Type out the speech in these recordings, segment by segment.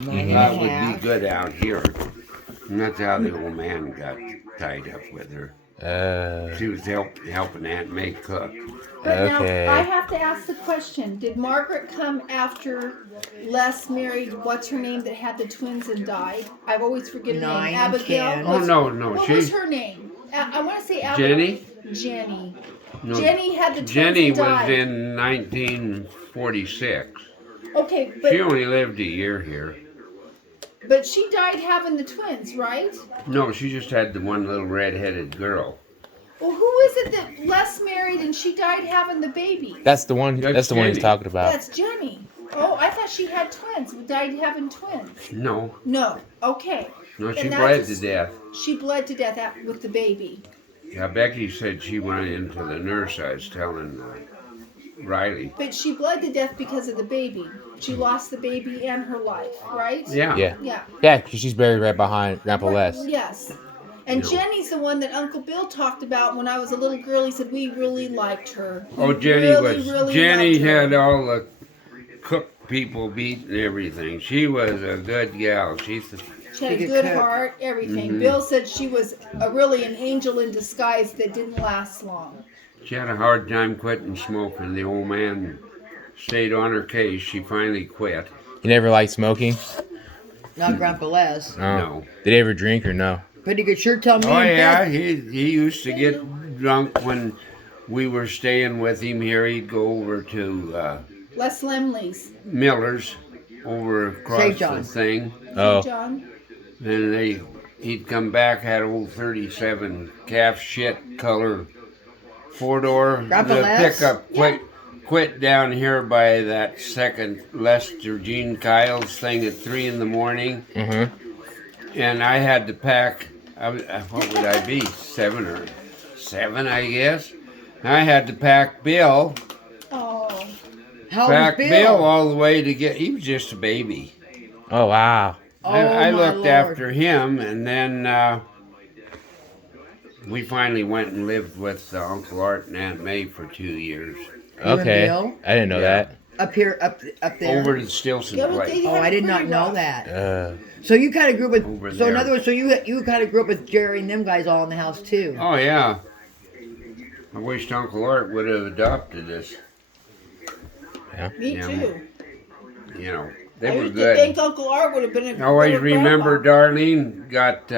Nine That and a would half. be good out here. And that's how the old man got tied up with her. She was helping Aunt May cook. But now I Okay. have to ask the question: did Margaret come after Les married what's her name that had the twins and died? I've always forget her 9 name. and Abigail. 10. Oh, no, What she, was her name? I want to say Abigail. Jenny? Jenny. No, Jenny had the twins Jenny and was died. in 1946. Okay, She but only lived a year here. she died having the twins, right? No, she just had the one little red-headed girl. Well, who is it that Les married and she died having the baby? That's the one. That's That's the one he's Jenny. talking about. That's Jenny. Oh, I thought she had twins. Died having twins. No, No. Okay. no, she And bled that's- to death. She bled to death with the baby. Yeah, Becky said she went into the nurse. I was telling Riley. But she bled to death because of the baby. She lost the baby and her life, right? Yeah. Yeah. Yeah. Yeah, 'cause she's buried right behind Grandpa Les. Yes. And No. Jenny's the one that Uncle Bill talked about when I was a little girl. He said we really liked her. We Oh, Jenny really Jenny loved her. had all the cook people beat and everything. She was a good gal. She's the, She had a She could good cook. heart, everything. Mhm. Bill said she was really an angel in disguise that didn't last long. she had a hard time quitting smoking. The old man stayed on her case. She finally quit. You never liked smoking? Not Grandpa Les. No. No. Did he ever drink or no? But he could sure tell me Oh and yeah, Beth. he used to get drunk when we were staying with him here. He'd go over to Les Lemley's. Miller's over across St. the John's. thing. Oh. John. Then he'd come back, had old 37 calf shit color 4-door. Grandpa The Les? pickup quit down here by that second Lester Gene Kyle's thing at 3 in the morning. Mm-hmm. And I had to pack, what would I be, 7 or 7, I guess. I had to pack Bill, Oh. How old was pack Bill? Bill all the way to get, he was just a baby. Oh, wow. Oh, I my looked Lord. after him, and then we finally went and lived with Uncle Art and Aunt May for 2 years. and Okay. Bill? I didn't know Yeah. Up here, up there. Over to Stilson Yeah, but place. they Oh, had I it did not pretty know rough. that. that. So you kind of grew up Over with. So in there. other words, so you kind of grew up with Jerry and them guys all in the house too. Oh, yeah. I wished Uncle Art would have adopted us. Me Yeah. too. You know, I they were used to good. think Uncle Art would have been a I always better remember grandpa. Darlene got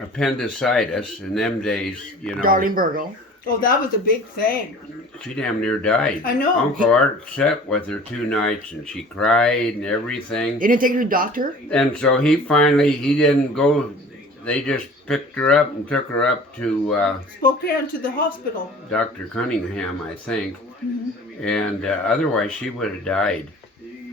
appendicitis in them days, you know. Darling Burgle. Oh, that was a big thing. She damn near died. I know. Uncle Art sat with her 2 nights and she cried and everything. You didn't take her to the doctor? And so he didn't go, they just picked her up and took her up to Spokane to the hospital. Dr. Cunningham, I think. And otherwise she would have died.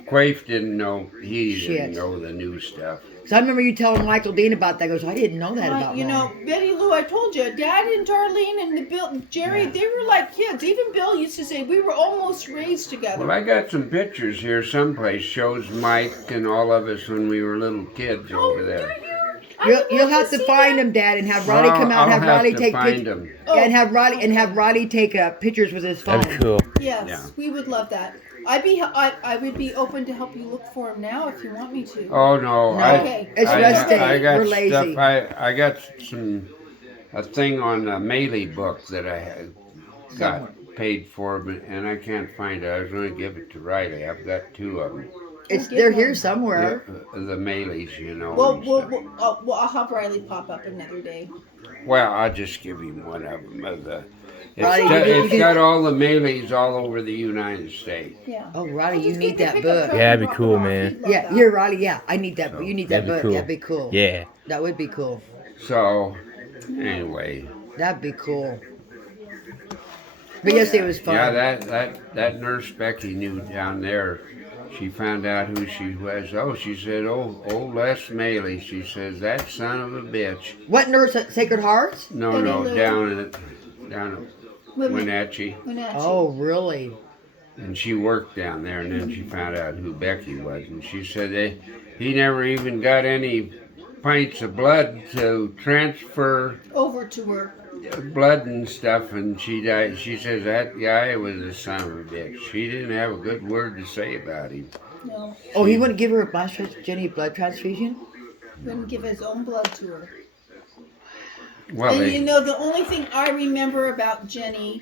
Quaif didn't know, he didn't Shit. know the new stuff. So I remember you telling Michael Dean about that. He goes, I didn't know that about You Mom. know, Betty Lou, I told you, Dad and Darlene and Jerry, they were like kids. Even Bill used to say we were almost raised together. Well, I got some pictures here someplace, shows Mike and all of us when we were little kids over there. You'll have to find them, Dad, and have Riley come out and I'll have Riley to take find pictures. them. And have Riley take pictures with his phone. That'd be cool. Yes, Yeah. we would love that. I would be open to help you look for him now if you want me to. Oh no, No, Okay. it's I, rest day. I got We're lazy. stuff. I got a thing on a Mealy book that I had got paid for, and I can't find it. I was going to give it to Riley. I've got 2 of them. They're here somewhere. The Maileys, you know. Well, and stuff. I'll have Riley pop up another day. Well, I'll just give him one of them. Riley, It's got all the Maileys all over the United States. Yeah. Oh, Riley, you Just need get the that pickup book. truck Yeah, and that'd be drop cool, it off. man. He'd love Yeah, that. here, Riley. Yeah, I need that. You need that That'd be book. cool. That'd be cool. Yeah. That would be cool. So, anyway. That'd be cool. But yes, it was fun. Yeah, that nurse Becky knew down there. She found out who she was. Oh, she said, old Les Maley. She says, that son of a bitch. What nurse at Sacred Hearts? No, Betty no, Lou. down at Wenatchee. Wenatchee. Oh, really? And she worked down there, and then she found out who Becky was. And she said he never even got any pints of blood to transfer Over to her. blood and stuff, and she died. She says that guy was a son of a bitch. She didn't have a good word to say about him. No, Oh, he wouldn't give her Jenny a blood transfusion? wouldn't give his own blood to her. Well, And you know, the only thing I remember about Jenny,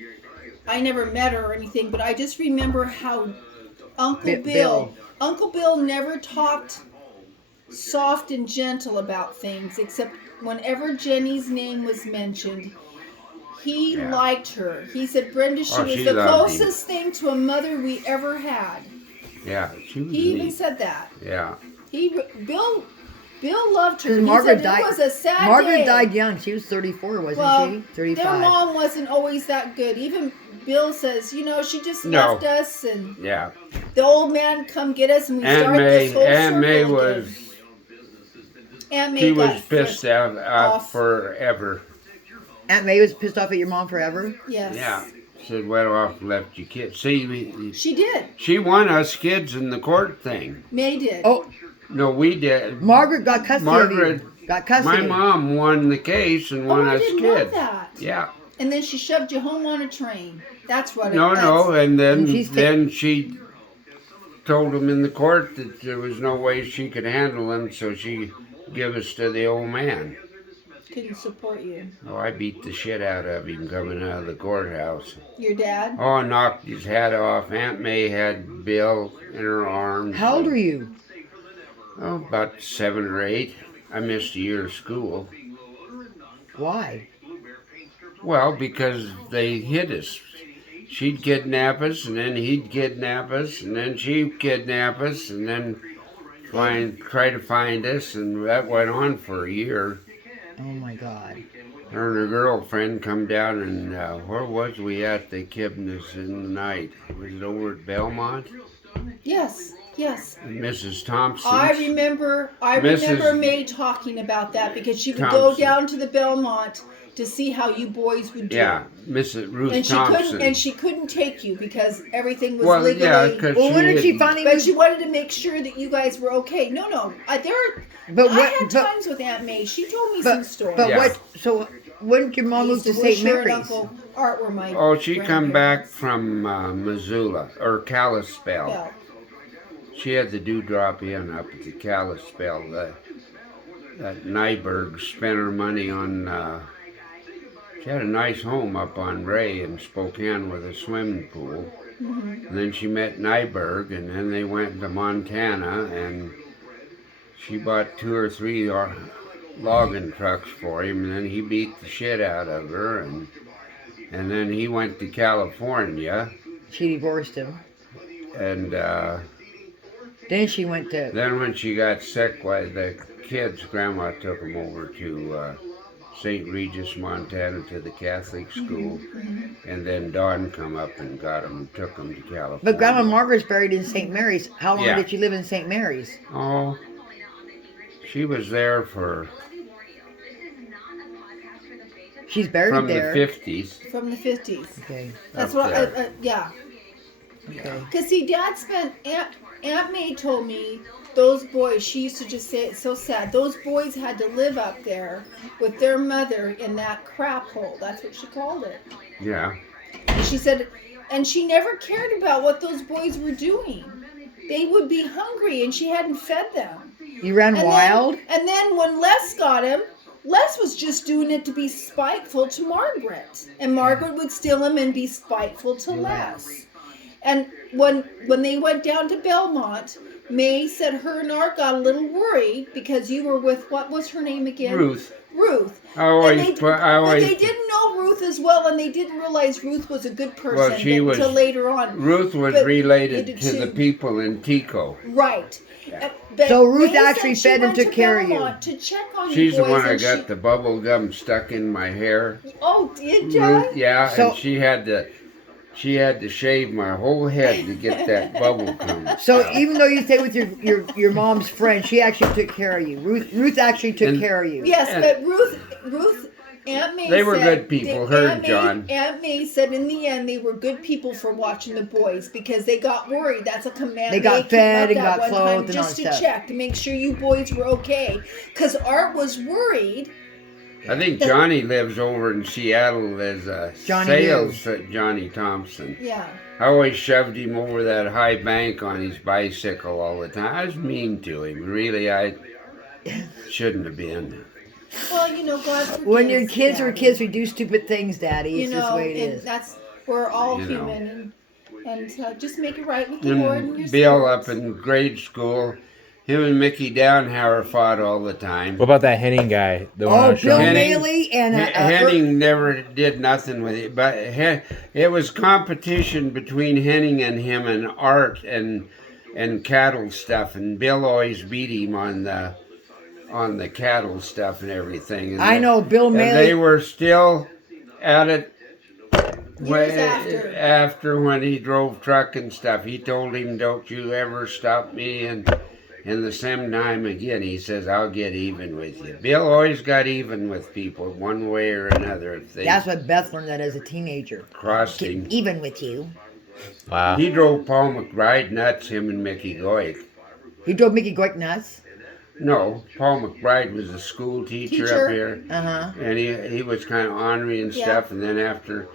I never met her or anything, but I just remember how Uncle Bill never talked soft and gentle about things, except whenever Jenny's name was mentioned, he liked her. He said, Brenda, she was she the loved him. closest thing to a mother we ever had. yeah, she was He even neat. said that. Yeah. Bill loved her. Because He Margaret said died. it was a sad Margaret day. died young. She was 34, wasn't Well, she? 35. their mom wasn't always that good. Even Bill says, you know, she just No. left us, and Yeah. the old man come get us, and we started this whole Aunt May circle again. was, Aunt May she got was pissed off. out forever. Aunt May was pissed off at your mom forever? Yes. Yeah. Said, went off and left you kids. See, She did. she won us kids in the court thing. May did. Oh, No, we did. Margaret got custody of Margaret- you. Got custody. My mom won the case and won I us didn't know kids. that. Yeah. And then she shoved you home on a train. That's what No, and And she's then she told them in the court that there was no way she could handle them, so she give us to the old man. couldn't support you. Oh, I beat the shit out of him coming out of the courthouse. Your dad? Oh, knocked his hat off. Aunt May had Bill in her arms. How old are you? Oh, about 7 or 8. I missed a year of school. Why? Well, because they hid us. She'd kidnap us, and then he'd kidnap us, and then she'd kidnap us, and then try to find us, and that went on for a year. Oh my God. Her and her girlfriend come down, and where was we at? They kidnapped us in the night. Was it over at Belmont? Yes. Yes. Mrs. Thompson. I remember Mrs. May talking about that because she would go Thompson. down to the Belmont to see how you boys would do. Yeah, Mrs. Ruth And she Thompson. couldn't take you because everything was well, legally. yeah, because Well, when did she finally But move? she wanted to make sure that you guys were okay. No. I had But times with Aunt May. She told me some stories. But Yeah. what? So when did your I mom move used to wish St. her and Mary's? Uncle Art were my Oh, she come back grandparents. from Missoula or Kalispell. Yeah. She had the Dewdrop Inn up at the Kalispell. That Nyberg spent her money on. She had a nice home up on Ray in Spokane with a swimming pool. Mm-hmm. And then she met Nyberg, and then they went to Montana, and she bought 2 or 3 logging trucks for him, and then he beat the shit out of her, and then he went to California, She divorced him. and Then she went to. then when she got sick, why the kids, Grandma took them over to St. Regis, Montana, to the Catholic school, and then Dawn come up and got them and took them to California. But Grandma Margaret's buried in St. Mary's. How long Yeah. did she live in St. Mary's? Oh, she was there for She's buried from there. the 50s. From the 50s. Okay. That's Up what. there. Yeah. Okay. Because see, Dad spent. Aunt May told me those boys. She used to just say it's so sad. Those boys had to live up there with their mother in that crap hole. That's what she called it. Yeah. She said, and she never cared about what those boys were doing. They would be hungry, and she hadn't fed them. You ran And wild? and then when Les got him, Les was just doing it to be spiteful to Margaret. And Margaret would steal him and be spiteful to Les. And when they went down to Belmont, May said her and Art got a little worried because you were with, what was her name again? Ruth. Ruth. I always, And I they didn't know Ruth as well, and they didn't realize Ruth was a good person Well, she was- until later on. Ruth was But related you did to the too. people in Tico. Right. But So Ruth May said actually she fed and went took to care of you. Belmont to check on She's you the boys, one I and got the bubble gum stuck in my hair. Oh, did John? Ruth, yeah, So- and she had to shave my whole head to get that bubble gum. So even though you stayed with your mom's friend, she actually took care of you. Ruth actually took And- care of you. Yes, And- but Ruth, Aunt May They were said, good people, that her Aunt and May- John. Aunt May said in the end they were good people for watching the boys because they got worried. That's a command. They got came fed up and that got one clothed time and all just that to stuff. check to make sure you boys were okay. Because Art was worried I think Johnny lives over in Seattle as a Johnny sales at Johnny Thompson. Yeah. I always shoved him over that high bank on his bicycle all the time. I was mean to him. Really, I shouldn't have been. Well, you know, God forgives. When your kids were Daddy. kids, we do stupid things, Daddy. You It's just the know, way it and is. that's we're all You know. human, and just make it right with the Lord and your And Bill spirits. up in grade school, him and Mickey Downhauer fought all the time. What about that Henning guy? The one I Oh, was Bill showing you? Henning- Maley and Henning never did nothing with it, but it was competition between Henning and him and art and cattle stuff, and Bill always beat him on the cattle stuff and everything. And I know Bill and Maley. they were still at it Years after. after when he drove truck and stuff. He told him, "Don't you ever stop me." And the same time again, he says, "I'll get even with you." Bill always got even with people one way or another if they That's what Beth learned that as a teenager. crossed Get him. even with you. Wow. He drove Paul McBride nuts, him and Mickey Goik. He drove Mickey Goik nuts. No, Paul McBride was a school teacher Teacher. up here, Uh-huh. and he was kind of ornery and Yeah. stuff. And then after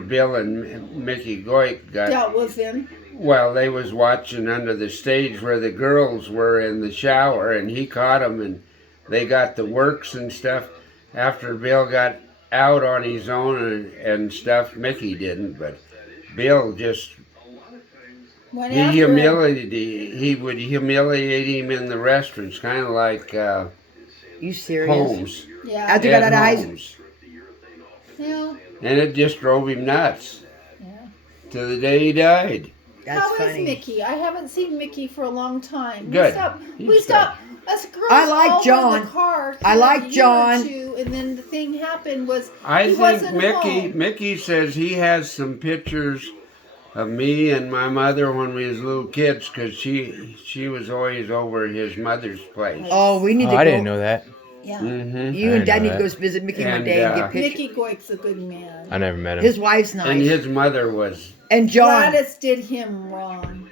Bill and Mickey Goik got Dealt with him. well, they was watching under the stage where the girls were in the shower, and he caught them, and they got the works and stuff. After Bill got out on his own and stuff, Mickey didn't, but Bill just Went he after him. he would humiliate him in the restaurants, kind of like You serious? Holmes, Yeah. After you got Ed out of high Holmes, Yeah. and it just drove him nuts Yeah. to the day he died. That's How is funny. Mickey? I haven't seen Mickey for a long time. Good. We He's stopped. Us girls I like all were in John. the car. I for like a year or John. two, and then the thing happened was I he think wasn't Mickey home. Mickey says he has some pictures of me and my mother when we was little kids, because she was always over at his mother's place. Oh, we need Oh, to I go. didn't know that. Yeah. Mm-hmm. You I and Dad didn't need know to that. go visit Mickey one And, day and get pictures. Mickey Goik's a good man. I never met him. His wife's nice. And his mother was. And John. Gladys did him wrong.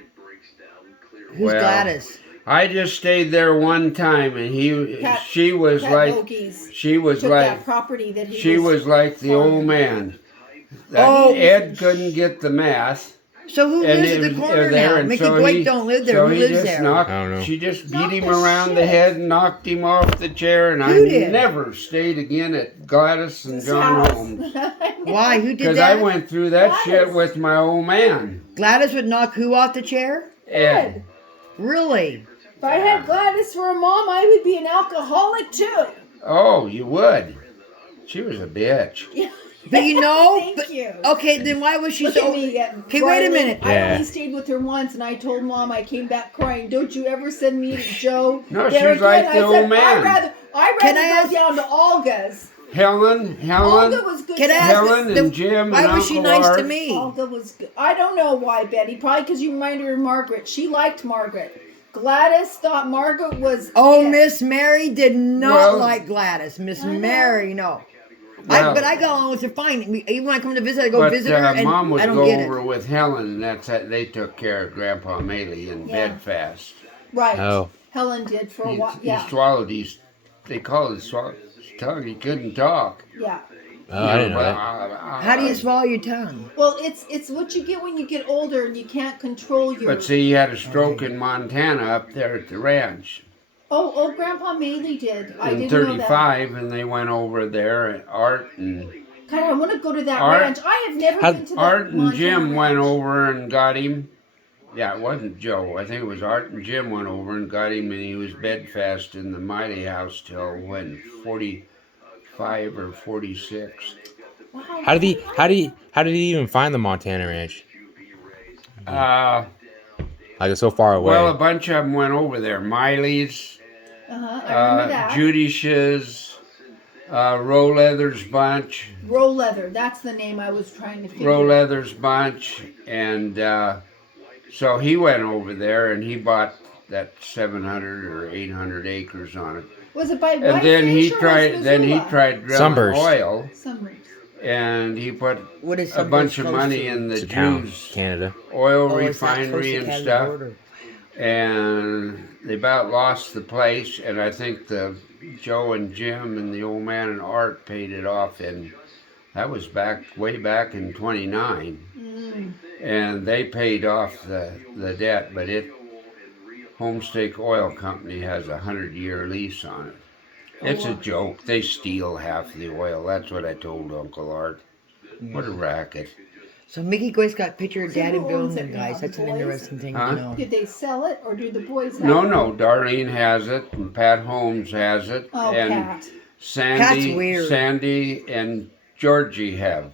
Who's well, Gladys? I just stayed there one time, and Pat- she was Pat like Hoagies she was took like that property that he she was like the farming. old man. That Oh. Ed couldn't get the math. So who And lives it at the was corner there, now? and Mickey so Goik he- don't live there. So Who he lives just there? knocked. I don't know. She just beat Knocked him the around the shit. head and knocked him off the chair, and Who I did? never stayed again at Gladys and His John house. Holmes. Why? Who did Because I that? went through that Gladys. shit with my old man. Gladys would knock who off the chair? Ed. Really? If I had Gladys for a mom, I would be an alcoholic too. Oh, you would. She was a bitch. But you know, Thank but, you. okay, then why was she Look so? at me. Okay, wait a minute. I Yeah. only stayed with her once, and I told Mom I came back crying. Don't you ever send me to Joe? No, there she's like again." the I old said, man. I'd Can rather I go ask- down to Olga's. Helen, Olga was good. Can I to ask me. Helen the- and Jim why and was she Uncle nice to Art. me? Olga was good. I don't know why, Betty. Probably because you reminded her of Margaret. She liked Margaret. Gladys thought Margaret was. Oh, it. Miss Mary did not Well- like Gladys. Miss I know. Mary, no. Well- But I got along with her fine. Even when I come to visit, I go But visit her, and Mom would I don't go get over it. with Helen, and that's how they took care of Grandpa Maley in Yeah. Bedfast. Right. Oh. Helen did for a He, while. he Yeah. swallowed his, they call it swallowed his tongue. He couldn't talk. Yeah. Oh, I didn't know that. How do you swallow your tongue? Well, it's what you get when you get older and you can't control your. But see, he had a stroke in Montana up there at the ranch Oh, Grandpa Maley did. I in didn't know that. 35, and they went over there, and Art and God, I want to go to that Art- ranch. I have never How- been to that. Art and Montana Jim ranch. went over and got him. Yeah, it wasn't Joe. I think it was Art and Jim went over and got him, and he was bedfast in the Mighty House till when 45 or 46. Wow. How did he even find the Montana ranch? Uh, Like it's so far away. well, a bunch of them went over there. Miley's, I remember that. Judish's, Roe Leather's bunch, Roll leather. That's the name I was trying to figure. Roe Leather's bunch, and so he went over there and he bought that 700 or 800 acres on it. Was it by And then he Whitefish or tried. Then he Missoula? tried drilling Sunburst. oil, Summers. and he put What is a bunch of close money to? in the it's a town, Jews Canada. oil Oh, it's not close refinery to and Canada stuff. border. and they about lost the place. And I think the Joe and Jim and the old man and Art paid it off, and that was way back in '29. And they paid off the debt, but Homestake Oil Company has a 100-year lease on it. It's a joke. They steal half the oil. That's what I told Uncle Art. What a racket. So Mickey Grace got a picture of So Dad who and Bill owns and it them guys. now? That's an Boys? interesting thing Huh? to know. Did they sell it, or do the boys have No, it? no. Darlene has it, and Pat Holmes has it, Oh, and Pat. Pat's weird. Sandy, and Georgie have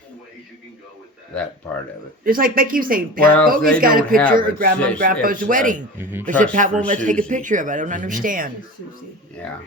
that part of it. It's like Becky was saying, Pat Well, Bogey's they got a don't have picture it. of Grandma and It's Grandpa's a wedding. But she trust Pat won't for let us take a Susie. picture of it. I don't understand. Susie. Yeah.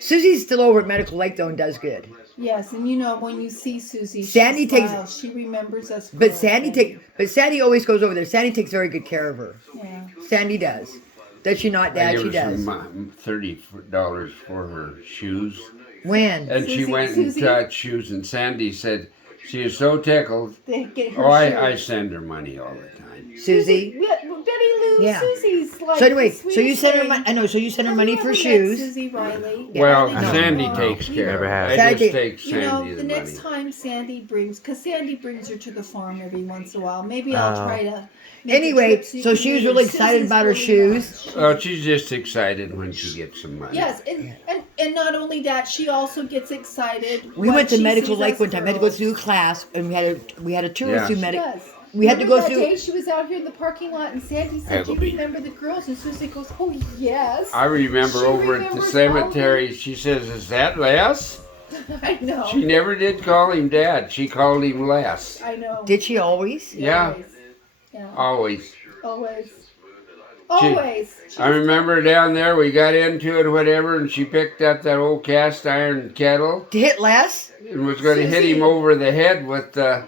Susie's still over at Medical Lake though and does good. Yes, and you know when you see Susie, Sandy she takes- smiles. She remembers us. But correctly. Sandy always goes over there. Sandy takes very good care of her. Yeah. Sandy does. Does she not, I Dad? gave She her does. some $30 for her shoes. When? And she Susie- went and Susie? tried shoes, and Sandy said she is so tickled. They get her Oh, I shoes. send her money all the time. Susie? Yeah, well, Betty Lou, Yeah. Susie's like So anyway, the so you sweetest send her thing. money. I know. So you send her Have money you for ever met shoes. Susie Riley? Well, Riley, Sandy no. takes care Never of had. it. I Sandy- just take You know, Sandy the the next money. time Sandy brings, because Sandy brings her to the farm every once in a while. Maybe I'll Oh. try to. Make a Anyway, trip you so can she was meet her. really excited Susie's about her really shoes. nice. Oh, she's just excited when she gets some money. Yes, and not only that, she also gets excited. We when went to she Medical sees Lake us one time. We had to go girls. through a class, and we had a tour Yeah. through She Medical. does. We had to Remember go that through. day she was out here in the parking lot, and Sandy said, "Do you Haggleby. remember the girls?" And Susie goes, "Oh yes." I remember She over at the remembers cemetery, she says, "Is that Les?" I know. She never did call him Dad. She called him Les. I know. Did she always? Yeah, Yeah. always. Always. Always. She I was- remember down there, we got into it, whatever, and she picked up that old cast iron kettle To hit less? and was going to hit him Susie. over the head with the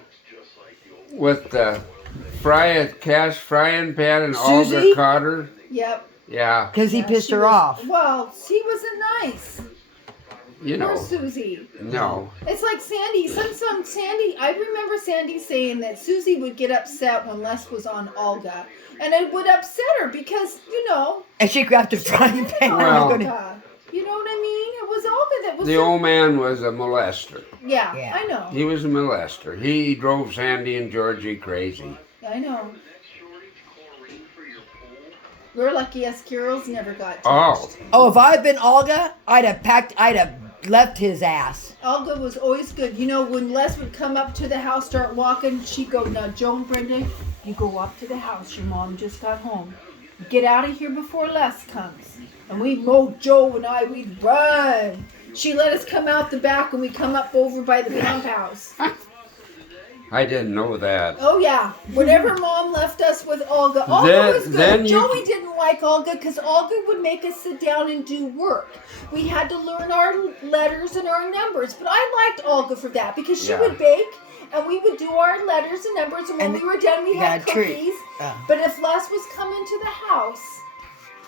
cast frying pan, and Susie? Olga caught her. Yep. Yeah, Because he Yeah, pissed she her was- off. Well, she wasn't nice. you Poor know. Susie. No. It's like Sandy. Some Sandy. I remember Sandy saying that Susie would get upset when Les was on Olga, and it would upset her because And she grabbed a frying pan. and was Well- gonna- Olga. You know what I mean? It was Olga that was. The old man was a molester. Yeah, Yeah. I know. He was a molester. He drove Sandy and Georgie crazy. I know. We're lucky us girls never got touched. Oh, Oh, if I had been Olga, I'd have left his ass. Olga was always good. You know, when Les would come up to the house, start walking, she'd go, "Now, Joan, Brenda, you go up to the house. Your mom just got home. Get out of here before Les comes." And Joe and I, we'd run. She let us come out the back and we come up over by the band house. I didn't know that. Oh, yeah. Whenever Mom left us with Olga, Olga Then- was good. then you- Joey didn't like Olga because Olga would make us sit down and do work. We had to learn our letters and our numbers. But I liked Olga for that because she Yeah. would bake and we would do our letters and numbers. And when And we were done, we you had had a treat. cookies. Uh. But if Les was coming to the house,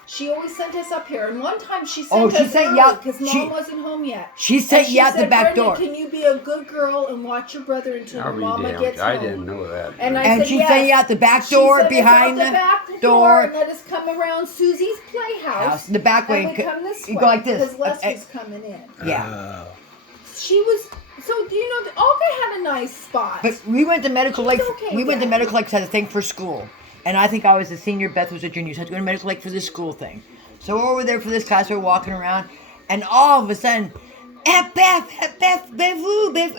she always sent us up here. And one time she Oh, sent she us sent you out- because she- Mom wasn't home yet. She sent And you out the said, back "Brenda, door. can you be a good girl and watch your brother until I'll be Mama damned. gets I home?" didn't know that. And I And said, she yes. sent you out the back She door, sent us behind out the back door. and let us come around Susie's playhouse. House, the back way. And we come this You way go like this. because Les Okay. was coming in. Yeah. She was so. Do you know that Olga had a nice spot? But we went to Medical Lake. okay, We went to Dad. Medical Lake as a thing for school. And I think I was a senior, Beth was a junior. So I had to go to Medical Lake for this school thing. So we're over there for this class, we're walking around, and all of a sudden, Aunt Beth, ooh, Beth,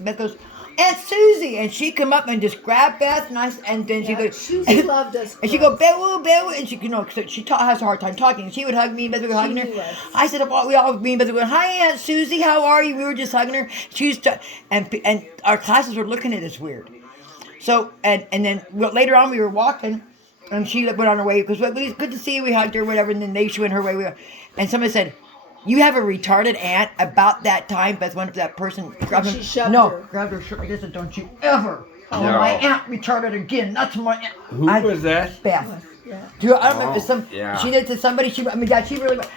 Beth goes, Aunt Susie, and she come up and just grabbed Beth, and then she Yeah, goes, Susie loved us. and she go, Beth, and she, so she has a hard time talking. And she would hug me, and Beth would hug She her. knew us. I said, we all, me and Beth would go, "Hi, Aunt Susie, how are you?" We were just hugging her. She was, and our classes were looking at us weird. So, and then later on we were walking, and she went on her way, because it was good to see you, we hugged her, whatever, and then she went her way. And somebody said, "You have a retarded aunt." About that time, Beth went up to that person, grabbed She him, shoved her. grabbed her shirt like this, and "Don't you ever call No. my aunt retarded again. That's my aunt." Who was that? Beth. Yeah. Dude, I don't remember, Oh, yeah. she did to somebody, she really,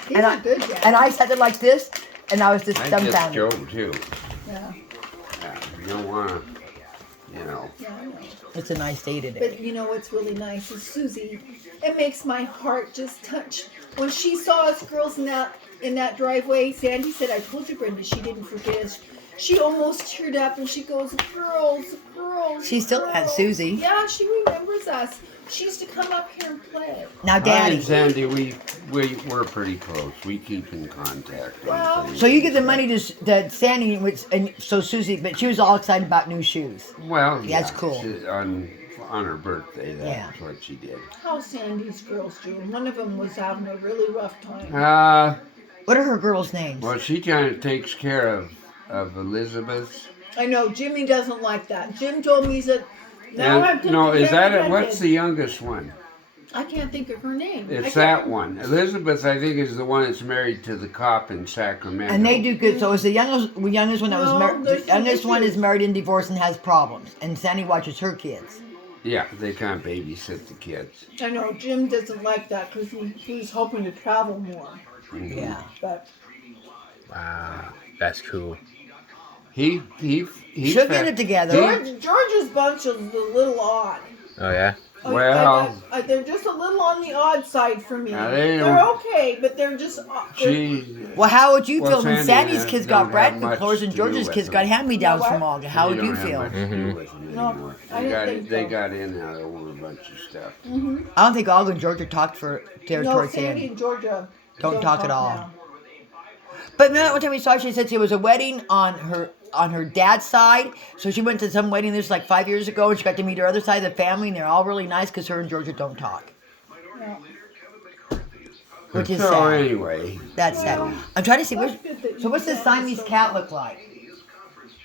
He's and a I, good dad. and I sat there like this, and I was just I just dumbfounded. Joe too. Yeah. Yeah, you don't want to. you know. Yeah, I know. It's a nice day today. But you know what's really nice is Susie. It makes my heart just touch. When she saw us girls in that driveway, Sandy said, "I told you, Brenda, she didn't forget us." She almost teared up and she goes, "Girls, girls." She's still at girls." Susie. Yeah, she remembers us. She used to come up here and play. Now, I Daddy. and Sandy, we're pretty close. We keep in contact. and Well, things. So you give the money to Sandy, and so Susie, but she was all excited about new shoes. Well, That's cool. On her birthday, that's Yeah. what she did. How Sandy's girls doing? One of them was having a really rough time. What are her girls' names? Well, she kind of takes care of Elizabeth. I know Jimmy doesn't like that. Jim told me, he said, "Now I'm taking no, is care of that the what's grandkids." the youngest one? I can't think of her name. I It's can't- that one. Elizabeth, I think, is the one that's married to the cop in Sacramento. And they do good. So it's the youngest one that was No, married. there's The some youngest one issues. is married and divorced and has problems. And Sandy watches her kids. Yeah, they kind of babysit the kids. I know Jim doesn't like that because he's hoping to travel more. Yeah. But Wow, that's cool. He She'll get it together. George's bunch is a little odd. Oh yeah. Well- they're just a little on the odd side for me. Now, they They're don't- okay, but they're just. Well, how would you Well, feel when Sandy Sandy's and kids don't got brat have food much clothes and to do George's with kids them. got hand-me-downs You know from what? Olga? How would don't you have feel? much to do with them No, anymore. I They didn't got think they so. got in over a bunch of stuff. I don't think Olga and Georgia talked for No, territory Sandy Sandy. and Georgia Don't talk at all. now. But remember one time we saw, she said it was a wedding on her dad's side. So she went to some wedding this was like 5 years ago, and she got to meet her other side of the family, and they're all really nice because her and Georgia don't talk. Yeah. Which is So sad. anyway, That's sad. I'm trying to see. That's good that So you what's this said Siamese so. cat look like?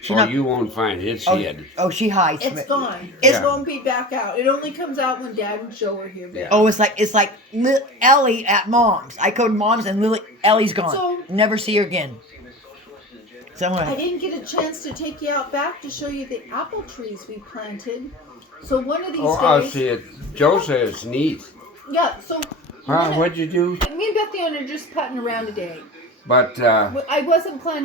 She not- you won't find it. It's hid. oh, she hides. from It's it. gone. It Yeah. won't be back out. It only comes out when Dad and Joe are here. Yeah. Oh, it's like Ellie at Mom's. I code Mom's and Ellie's gone. So- Never see her again. I Someone. didn't get a chance to take you out back to show you the apple trees we planted. So one of these Oh, I'll days, see it. Joe says it's neat. yeah. So Huh? What'd you do? me and Bethany are just putting around today. But I wasn't planning.